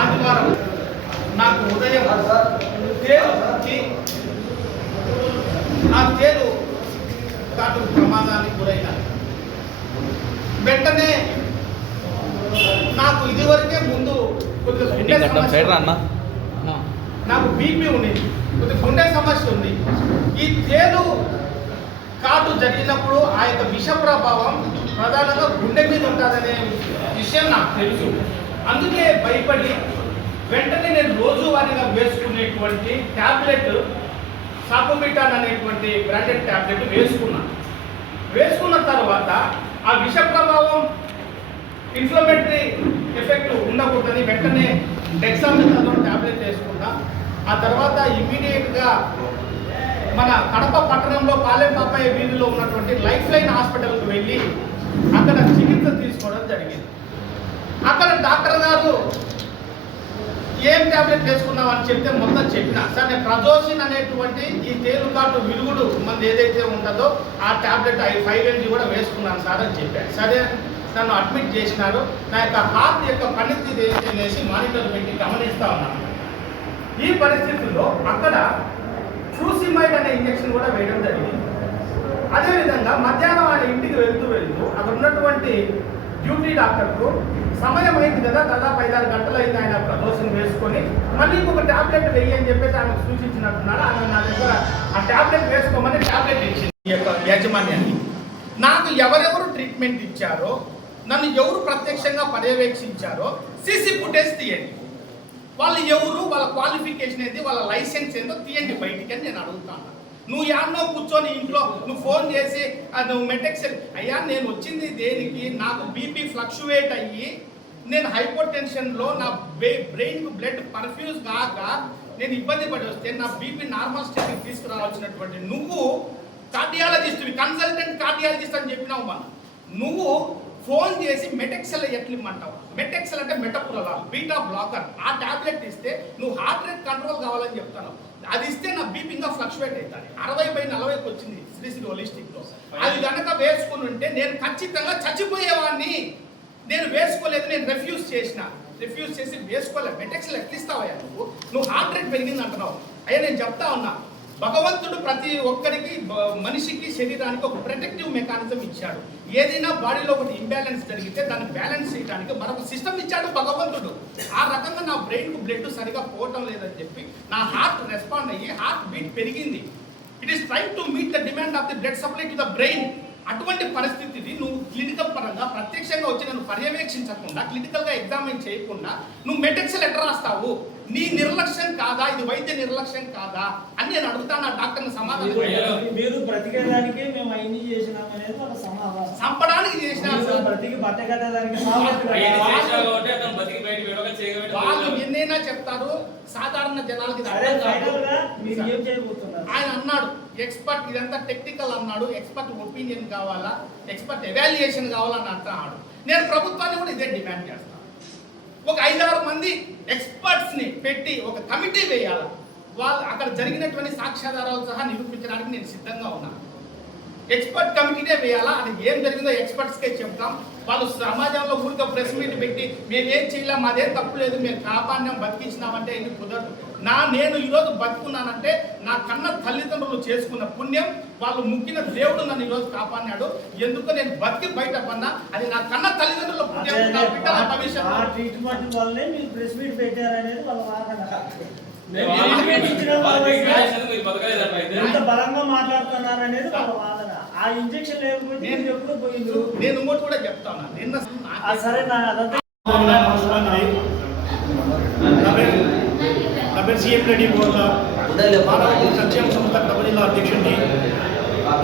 ఆదివారం నాకు ఉదయం తేలు వచ్చి ఆ తేలు కాటు ప్రమాదానికి గురైన వెంటనే నాకు ఇదివరకే ముందు కొద్దిగా గుండె సమస్య, నాకు బీపీ ఉంది, కొద్దిగా గుండె సమస్య ఉంది. ఈ తేలు కాటు జరిగినప్పుడు ఆ యొక్క విష ప్రభావం ప్రధానంగా గుండె మీద ఉంటుందనే విషయం నాకు తెలుసు. అందుకే భయపడి వెంటనే నేను రోజువారీగా వేసుకునేటువంటి ట్యాబ్లెట్ సాకోబిటాన్ అనేటువంటి బ్రాండెడ్ ట్యాబ్లెట్ వేసుకున్న తర్వాత ఆ విష ప్రభావం ఇన్ఫ్లమేటరీ ఎఫెక్ట్ ఉండకూడదని వెంటనే డెక్సామెథాసోన్ ట్యాబ్లెట్ వేసుకున్నా. ఆ తర్వాత ఇమీడియట్గా మన కడప పట్టణంలో పాలెం పాపాయ వీధిలో ఉన్నటువంటి లైఫ్ లైన్ హాస్పిటల్కి వెళ్ళి అక్కడ చికిత్స తీసుకోవడం జరిగింది. అక్కడ డాక్టర్ గారు ఏం ట్యాబ్లెట్ వేసుకున్నావు అని చెప్తే మొత్తం చెప్పిన. సార్ నేను ప్రజోసిన్ అనేటువంటి ఈ తేలుకాటు విరుగుడు మంది ఏదైతే ఉంటుందో ఆ ట్యాబ్లెట్ 5 mg కూడా వేసుకున్నాను సార్ అని చెప్పాను. సరే నన్ను అడ్మిట్ చేసినారు. నా యొక్క హార్ట్ యొక్క పనితీరు ఏంటనేసి మానిటర్ పెట్టి గమనిస్తూ ఉన్నాను. ఈ పరిస్థితుల్లో అక్కడ ఫ్రూసిమైడ్ అనే ఇంజక్షన్ కూడా వేయడం జరిగింది. అదేవిధంగా మధ్యాహ్నం ఆయన ఇంటికి వెళ్తూ అక్కడ ఉన్నటువంటి డ్యూటీ డాక్టర్కు సమయం అయింది కదా, దాదాపు 5-6 గంటలు అయింది, ఆయన ప్రదోషం వేసుకొని మళ్ళీ ఇంకొక ట్యాబ్లెట్ వెయ్యి అని చెప్పేసి ఆమెకు సూచించినట్టున్నారు. ఆమె నా దగ్గర ఆ ట్యాబ్లెట్ వేసుకోమని ట్యాబ్లెట్ ఇచ్చింది. ఈ యొక్క యాజమాన్యాన్ని నాకు ఎవరెవరు ట్రీట్మెంట్ ఇచ్చారో, నన్ను ఎవరు ప్రత్యక్షంగా పర్యవేక్షించారో సీసీ ఫుటేజ్ తీయండి. వాళ్ళు ఎవరు, వాళ్ళ క్వాలిఫికేషన్ ఏంటి, వాళ్ళ లైసెన్స్ ఏందో తీయండి బయటికి అని నేను అడుగుతాను. నువ్వు యాన్నో కూర్చొని ఇంట్లో నువ్వు ఫోన్ చేసి నువ్వు మెటెక్సెల్ అయ్యా నేను వచ్చింది దేనికి, నాకు బీపీ ఫ్లక్చువేట్ అయ్యి నేను హైపోటెన్షన్లో నా బ్రెయిన్కు బ్లడ్ పర్ఫ్యూజ్ కాక నేను ఇబ్బంది పడి వస్తే నా బీపీ నార్మల్ స్టేట్కి తీసుకురావాల్సినటువంటి నువ్వు కార్డియాలజిస్ట్వి, కన్సల్టెంట్ కార్డియాలజిస్ట్ అని చెప్పినావు. మనం నువ్వు ఫోన్ చేసి మెటెక్సెల్ ఎట్లిమ్మంటావు. మెటెక్సెల్ అంటే మెటపురలాల్ బీటా బ్లాకర్. ఆ టాబ్లెట్ ఇస్తే నువ్వు హార్ట్ రేట్ కంట్రోల్ కావాలని చెప్తాను. అది ఇస్తే నా బీపీ ఇంకా ఫ్లక్చువేట్ అవుతుంది. 60/40కి వచ్చింది శ్రీశ్రీ హోలిస్టిక్లో. అది కనుక వేసుకుని ఉంటే నేను ఖచ్చితంగా చచ్చిపోయేవాడిని. నేను వేసుకోలేదు, నేను రిఫ్యూజ్ చేసి వేసుకోలేదు. మెటెక్సెల్ ఎట్లిస్తావయ్యా నువ్వు హార్ట్ రేట్ పెరిగింది అంటున్నావు. అయ్యా నేను చెప్తా ఉన్నా, భగవంతుడు ప్రతి ఒక్కరికి మనిషికి శరీరానికి ఒక ప్రొటెక్టివ్ మెకానిజం ఇచ్చాడు. ఏదైనా బాడీలో ఒకటి ఇంబ్యాలెన్స్ జరిగితే దాన్ని బ్యాలెన్స్ చేయడానికి మరొక సిస్టమ్ ఇచ్చాడు భగవంతుడు. ఆ రకంగా నా బ్రెయిన్కు బ్లడ్ సరిగా పోవటం లేదని చెప్పి నా హార్ట్ రెస్పాండ్ అయ్యి హార్ట్ బీట్ పెరిగింది. It is trying to meet the demand of the blood supply to the brain. అటువంటి పరిస్థితిని నువ్వు క్లినికల్ పరంగా ప్రత్యక్షంగా వచ్చి నన్ను పర్యవేక్షించకుండా, క్లినికల్గా ఎగ్జామిన్ చేయకుండా నువ్వు మెటెక్సెల్ ఎట్లా రాస్తావు? నీ నిర్లక్ష్యం కాదా, ఇది వైద్య నిర్లక్ష్యం కాదా అని నేను అడుగుతాను. ఆ డాక్టర్ని సమాధానం మీరు బ్రతికేదానికి మేము అన్ని చేసినాం అనేది ఒక సమాధానం. చంపడానికి చేసినారు, బ్రతికి బతకడానికి వాళ్ళు ఎన్నైనా చెప్తారు. సాధారణ జనాలకి ఏం చేయబోతున్నారు? ఆయన అన్నాడు ఎక్స్పర్ట్, ఇదంతా టెక్నికల్ అన్నాడు. ఎక్స్పర్ట్ ఒపీనియన్ కావాలా, ఎక్స్పర్ట్ ఎవాల్యుయేషన్ కావాలని అంటున్నాడు. నేను ప్రభుత్వాన్ని కూడా ఇదే డిమాండ్ చేస్తాను. ఒక 5-6 మంది ఎక్స్పర్ట్స్ని పెట్టి ఒక కమిటీ వేయాలి. వాళ్ళు అక్కడ జరిగినటువంటి సాక్ష్యాధారాలు సహా నిరూపించడానికి నేను సిద్ధంగా ఉన్నాను. ఎక్స్పర్ట్ కమిటీనే వేయాలా. అది ఏం జరిగిందో ఎక్స్పర్ట్స్కే చెప్తాం. వాళ్ళు సమాజంలో ఊరికే ప్రెస్ మీట్ పెట్టి మేమేం చేయలేం, మాదేం తప్పు లేదు, మేము కాపాడినాం బతికించినామంటే ఎందుకు కుదరదు. నేను ఈరోజు బతుకున్నానంటే నా కన్న తల్లిదండ్రులు చేసుకున్న పుణ్యం, వాళ్ళు ముక్కిన దేవుడు నన్ను ఈరోజు కాపాడినాడు. ఎందుకు నేను బతికి బయట పన్నా అది నా కన్న తల్లిదండ్రుల పుణ్యం. నా బిడ్డల భవిష్యత్తు ట్రీట్మెంట్ వల్లే మీరు ప్రెస్ మీట్ పెట్టారనేది వాళ్ళ వాదన. ఎంత బలంగా మాట్లాడుతున్నారనేది వాళ్ళ వాదన. ఆ ఇంజక్షన్ లేకపోతే నేను ఎప్పుడు పోయింది. నేను ఇంకోటి కూడా చెప్తాను. నిన్న సరే అదంతా సీఎం రెడ్డి మానవ సంక్షేమ సంస్థ కడప జిల్లా అధ్యక్షుడిని.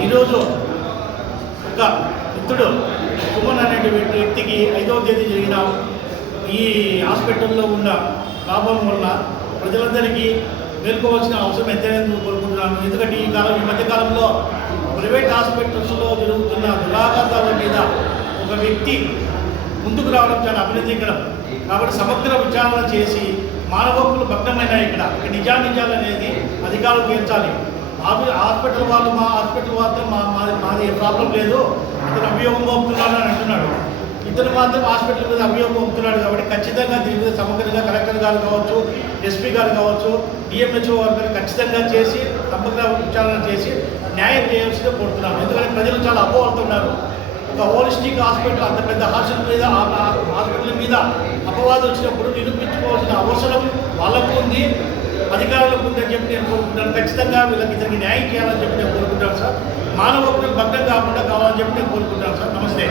ఈరోజు ఒక మిత్రుడు కుమన్ అనే వ్యక్తికి 5వ తేదీ జరిగిన ఈ హాస్పిటల్లో ఉన్న లాభం వల్ల ప్రజలందరికీ మేల్కోవాల్సిన అవసరం ఎంతైనా కోరుకుంటున్నాను. ఎందుకంటే ఈ మధ్యకాలంలో ప్రైవేట్ హాస్పిటల్స్లో జరుగుతున్న దురాఘాతాల మీద ఒక వ్యక్తి ముందుకు రావడం చాలా అభినందించడం. కాబట్టి సమగ్ర విచారణ చేసి మానవ హక్కులు భగ్నమైన ఇక్కడ నిజాలు అనేది అధికారులు తీర్చాలి. హాస్పిటల్ వాళ్ళు మా హాస్పిటల్ వాళ్ళతో మాది ప్రాబ్లం లేదు, అతను అభియోగం మోపుతున్నాడు అని అంటున్నాడు. ఇతను మాత్రం హాస్పిటల్ మీద అభియోగం పొందుతున్నాడు కాబట్టి ఖచ్చితంగా దీని మీద సమగ్రంగా కలెక్టర్ గారు కావచ్చు, ఎస్పీ గారు కావచ్చు, డిఎంహెచ్ఓ గారు ఖచ్చితంగా చేసి సమగ్ర విచారణ చేసి న్యాయం చేయాల్సిందే కోరుతున్నాను. ఎందుకంటే ప్రజలు చాలా అపోహలుతున్నారు. ఒక హోలిస్టిక్ హాస్పిటల్ అంత పెద్ద హాస్పిటల్ మీద అపవాదం వచ్చినప్పుడు నిరూపించుకోవాల్సిన అవసరం వాళ్ళకు ఉంది, అధికారులకు ఉందని చెప్పి నేను కోరుకుంటాను. ఖచ్చితంగా వీళ్ళకి ఇతనికి న్యాయం చేయాలని చెప్పి నేను కోరుకుంటాను సార్. మానవ హక్కులకు భగ్నం కాకుండా కావాలని చెప్పి నేను కోరుకుంటాను సార్. నమస్తే.